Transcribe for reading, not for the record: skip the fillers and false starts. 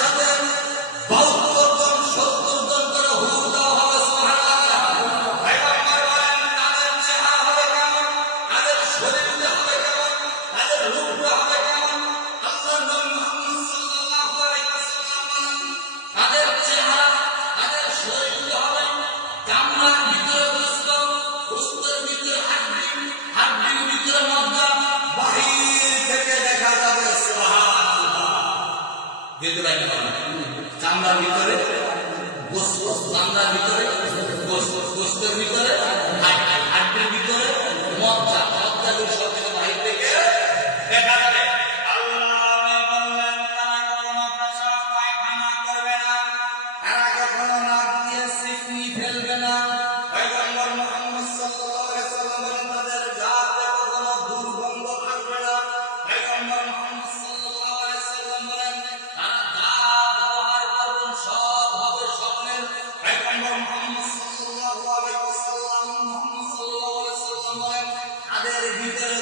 সাথে 72 জন 70 জন করে হুজুর দেওয়া হবে। সুবহানাল্লাহ। পয়গম্বর বলেন তাদের চেহারা হবে কেমন, তাদের শরীরটা হবে কেমন, তাদের রূপটা হবে কেমন। আল্লাহর নবী মুহাম্মদ সাল্লাল্লাহু আলাইহি ওয়াসাল্লাম বলেন তাদের চেহারা, তাদের শরীরটা হবে চামড়ার ভিতরে গোশত, গোশতের ভিতরে হাড্ডি, হাড্ডির ভিতরে মজ্জা, বাহির থেকে দেখা যাবে। সুবহানাল্লাহ। ভিতরে চামড়ার ভিতরে গোশত, চামড়ার ভিতরে গোশত, গোশতের ভিতরে হাড্ডি, হাড্ডির ভিতরে মজ্জা, মজ্জাগুলো সব কিছু বাহির থেকে দেখা যাবে। আল্লাহ বললেন তারা কখনো পেশাব পায়খানা করবে না, তারা কখনো নাক দিয়ে সিকনি ফেলবে না। পয়গম্বর মুহাম্মদ সাল্লাল্লাহু আলাইহি ওয়াসাল্লাম বলেন তাদের জাতে কখনো দুর্গন্ধ থাকবে না। পয়গম্বর মুহাম্মদ সাল্লাল্লাহু আলাইহি ওয়াসাল্লাম বলেন তারা যা ব্যবহার করবেন সব হবে স্বপ্নের। পয়গম্বর মুহাম্মদ সাল্লাল্লাহু আলাইহি ওয়াসাল্লাম বলেন তাদের ভিতরে